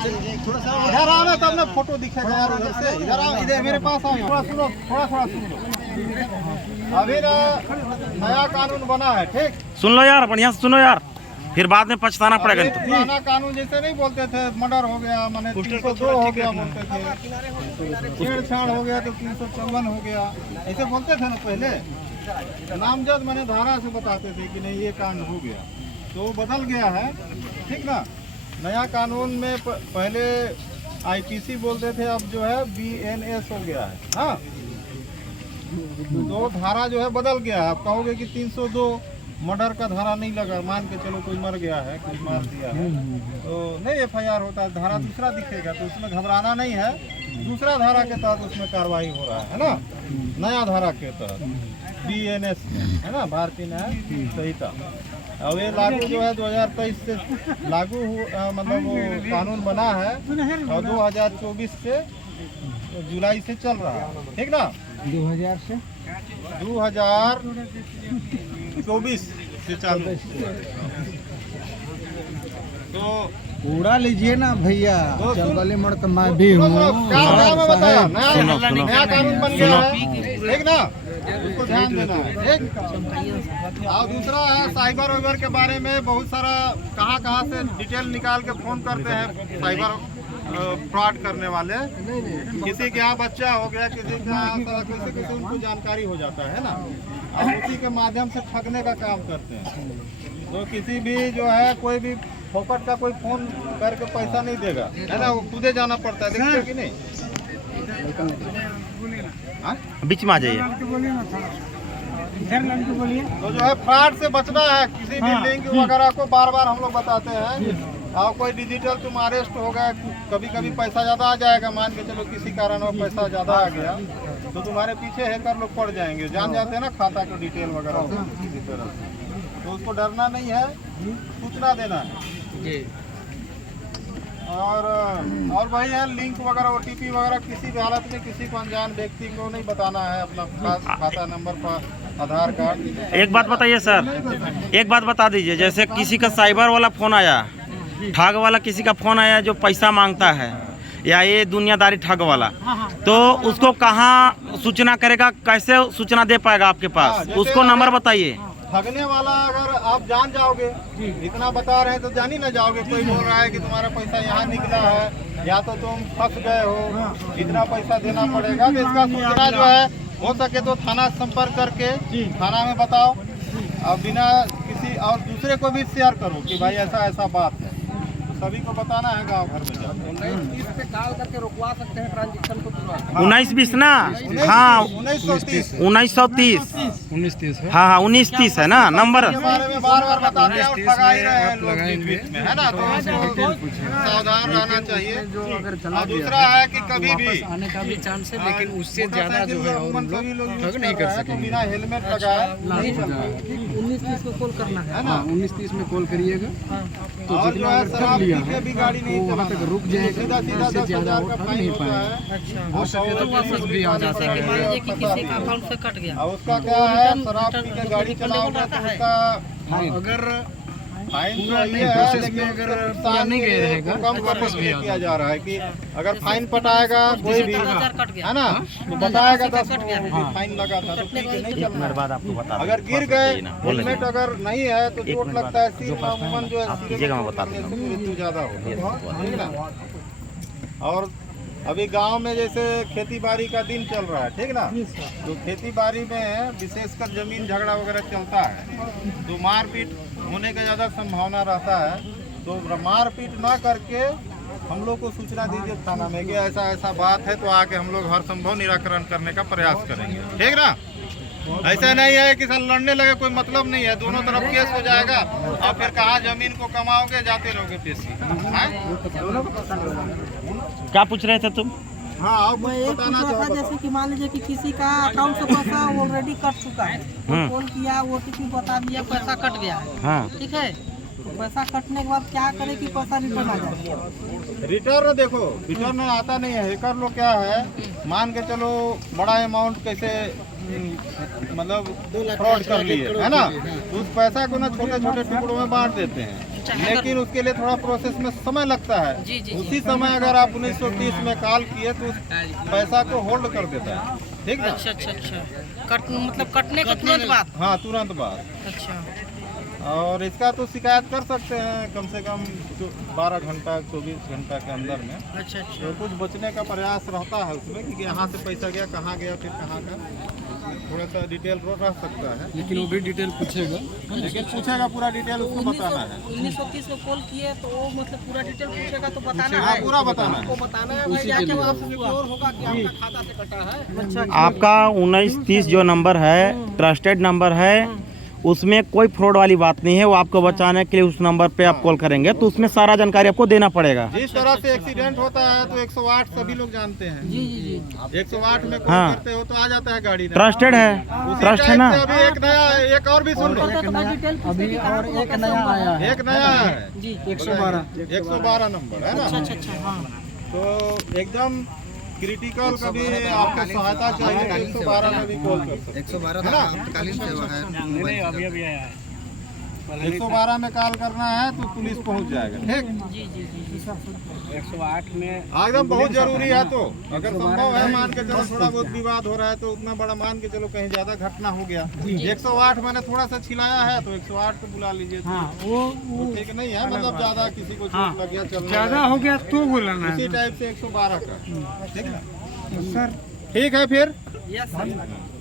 थोड़ा सा इधर आना तब ना फोटो दिखेगा यार उधर से। इधर आओ, इधर मेरे पास आओ, थोड़ा सुनो, थोड़ा सुनो। अभी ना नया कानून बना है, ठीक? सुन लो यार, बढ़िया से सुनो यार, फिर बाद में पछताना पड़ेगा। पुराना कानून जैसे नहीं बोलते थे मर्डर हो गया माने 302 हो गया बोलते थे, छेड़छाड़ हो गया तो 354 हो गया, ऐसे बोलते थे ना पहले। नामजद माने धारा से बताते थे कि नहीं ये कांड हो गया, तो बदल गया है, ठीक ना। नया कानून में पहले आईपीसी बोलते थे, अब जो है बीएनएस हो गया है। हाँ, तो धारा जो है बदल गया है। आप कहोगे कि 302 मर्डर का धारा नहीं लगा, मान के चलो कोई मर गया है, कोई मार दिया है तो नहीं एफआईआर होता है, धारा दूसरा दिखेगा, तो उसमें घबराना नहीं है। दूसरा धारा के तहत उसमें कार्रवाई हो रहा है ना, नया धारा के तहत बीएनएस में, है ना, भारतीय न्याय संहिता। अब ये लागू जो है 2023 से लागू मतलब वो कानून बना है और 2024 से जुलाई से चल रहा है, ठीक ना। 2024 से चालू। तो उड़ा लीजिए ना भैया, जंगली मर्द तो मैं भी हूँ। नया कानून बन गया है, ठीक ना, उसको ध्यान देना है, ठीक। और दूसरा है साइबर वाइबर के बारे में बहुत सारा कहाँ से डिटेल निकाल के फोन करते हैं साइबर फ्रॉड करने वाले। किसी के यहाँ बच्चा हो गया, किसी के यहाँ किसी उनको जानकारी हो जाता है ना, और उसी के माध्यम से ठगने का काम करते हैं। तो किसी भी जो है कोई भी फोकट का कोई फोन करके पैसा नहीं देगा, है ना, वो खुदे जाना पड़ता है, देखते कि नहीं। बीच में आ जाइए। तो जो है फ्रॉड से बचना है। किसी भी लिंक वगैरह को बार बार हम लोग बताते हैं, और कोई डिजिटल तुम अरेस्ट हो गए, कभी कभी पैसा ज़्यादा आ जाएगा, मान के चलो किसी कारण वो पैसा ज़्यादा आ गया तो तुम्हारे पीछे हैकर लोग पड़ जाएंगे, जान जाते हैं ना खाता के डिटेल वगैरह से किसी तरह से। तो उसको डरना नहीं है, सूचना देना है। और वही है, लिंक वगैरह ओटीपी वगैरह किसी भी हालत में किसी को अनजान व्यक्ति को नहीं बताना है, अपना खास खाता नंबर पर आधार कार्ड। एक बात बताइए सर, एक बात बता दीजिए, जैसे किसी का साइबर वाला फोन आया, ठग वाला किसी का फोन आया जो पैसा मांगता है, या ये दुनियादारी ठग वाला, तो उसको कहाँ सूचना करेगा, कैसे सूचना दे पाएगा आपके पास, उसको नंबर बताइए। ठगने वाला अगर आप जान जाओगे, इतना बता रहे हैं तो जान ही ना जाओगे। कोई बोल रहा है कि तुम्हारा पैसा यहाँ निकला है, या तो तुम फंस गए हो, इतना पैसा देना पड़ेगा, तो इसका सूचना जो है हो सके तो थाना संपर्क करके थाना में बताओ, और बिना किसी और दूसरे को भी शेयर करो कि भाई ऐसा ऐसा बात है, तो सभी को बताना है गांव घर में जाकर। 19 पे कॉल करके रुकवा सकते हैं ट्रांजेक्शन को तुरंत। 19-20 ना, हाँ 1930 19-30 हाँ 19-30 है ना नंबर। बारे में बार बार बताते हैं और ठगा ही रहे हैं लोग बीच में, है ना, तो सावधान रहना चाहिए। और दूसरा है कि कभी भी आने का भी चांस है, लेकिन उससे ज्यादा जो है सभी लोग ठग नहीं कर सकेंगे। बिना हेलमेट लगाए नहीं चलना। 19-30 को कॉल करना है ना, 19-30 में कॉल करिएगा, तो और जो है शराब पी के भी गाड़ी नहीं वहाँ तक रुक जाएगा, सीधा सीधा 10,000 का फाइन होता है। हो सके तो वापस भी आ जाता है। मान लीजिए कि किसी का अकाउंट से कट गया, और उसका क्या है, शराब पी के गाड़ी चलाओगे तो उसका अगर फाइन तो ये है, प्रोसेस लेकिन में अगर नुकसान नहीं गए रहेगा कम वापस भी किया जा रहा है कि अगर फाइन पटाएगा कोई भी, 10,000 कट गया है ना, तो बताएगा 10 फाइन लगा था तो ठीक है, नहीं चलना। बाद आपको बता अगर गिर गए, हेलमेट अगर नहीं है तो चोट लगता है, सिर अमूमन जो है कीजिएगा, मैं बता दूंगा। मृत्यु ज्यादा होगी, ठीक ना। और अभी गांव में जैसे खेती बाड़ी का दिन चल रहा है, ठीक ना, तो खेती बाड़ी में विशेषकर जमीन झगड़ा वगैरह चलता है, तो मारपीट होने का ज़्यादा संभावना रहता है। तो मारपीट ना करके हम लोग को सूचना दीजिए थाना में कि ऐसा ऐसा बात है, तो आके हम लोग हर संभव निराकरण करने का प्रयास करेंगे, ठीक ना। ऐसा नहीं है कि सर लड़ने लगे, कोई मतलब नहीं है, दोनों तरफ केस हो जाएगा, और फिर कहाँ जमीन को कमाओगे, जाते रहोगे पेशी। क्या पूछ रहे थे तुम? हाँ, मैं एक पूछ रहा था, जैसे कि मान लीजिए कि किसी का अकाउंट से पैसा ऑलरेडी कट चुका है, फोन किया, ओटीपी बता दिया, पैसा कट गया है, हाँ ठीक है, तो पैसा कटने के बाद क्या करें कि पैसा रिटर्न आ जाए? रिटर्न देखो, रिटर्न आता नहीं है। हैकर लोग क्या है, मान के चलो बड़ा अमाउंट कैसे मतलब फ्रॉड कर लिए, है ना, तो उस पैसा को ना छोटे छोटे टुकड़ों में बांट देते हैं, लेकिन उसके लिए थोड़ा प्रोसेस में समय लगता है। उसी समय अगर आप 1930 में कॉल किए तो उस पैसा को होल्ड कर देता है। ठीक ना? अच्छा अच्छा अच्छा मतलब कटने का तुरंत बाद। हाँ, तुरंत बाद। अच्छा। और इसका तो शिकायत कर सकते हैं कम से कम 12 घंटा 24 घंटा के अंदर में। अच्छा अच्छा। तो कुछ बचने का प्रयास रहता है उसमें कि यहाँ से पैसा गया, कहाँ गया, फिर कहाँ का थोड़ा सा डिटेल रह सकता है। लेकिन वो भी डिटेल पूछेगा, लेकिन पूछेगा पूरा डिटेल उसको बताना है। 1930 में कॉल किए तो वो मतलब पूरा डिटेल पूछेगा तो बताना हाँ, है। पूरा बताना है। आपको बताना है भाई, जाके वो आपसे श्योर होगा कि आपका खाता से कटा है। अच्छा। आपका 1930 जो नंबर है ट्रस्टेड नंबर है, उसमें कोई फ्रॉड वाली बात नहीं है। वो आपको बचाने के लिए उस नंबर पे आप कॉल करेंगे तो उसमें सारा जानकारी आपको देना पड़ेगा। जिस तरह से एक्सीडेंट होता है तो 108 सभी लोग जानते हैं। जी जी जी। 108 में कॉल हाँ। करते हो तो आ जाता है गाड़ी। ट्रस्टेड है, उसी ट्रस्ट है टाइप ना। से अभी एक नया, एक और भी सुन लो। अभी और एक नया आया है, एक नया है जी। 112 नंबर है ना। अच्छा अच्छा अच्छा। हाँ। तो एकदम क्रिटिकल कभी आपको सहायता चाहिए तो 112 में भी कॉल कर सकते हैं। 112 है ना? तत्कालीन सेवा है। 112 में कॉल करना है तो पुलिस पहुंच जाएगा। ठीक। जी जी जी। 108 में एकदम बहुत जरूरी है। तो अगर संभव है, मान के चलो थोड़ा बहुत विवाद हो रहा है तो उतना बड़ा मान के चलो कहीं ज्यादा घटना हो गया, 108 मैंने थोड़ा सा छिलाया है तो 108 को बुला लीजिए। हाँ, वो ठीक नहीं है, मतलब ज्यादा किसी को चोट लग गया, चलने ज्यादा लगा, हो गया तो बुलाना है इसी टाइप से 112 का। ठीक है, ठीक है फिर। Yes sir.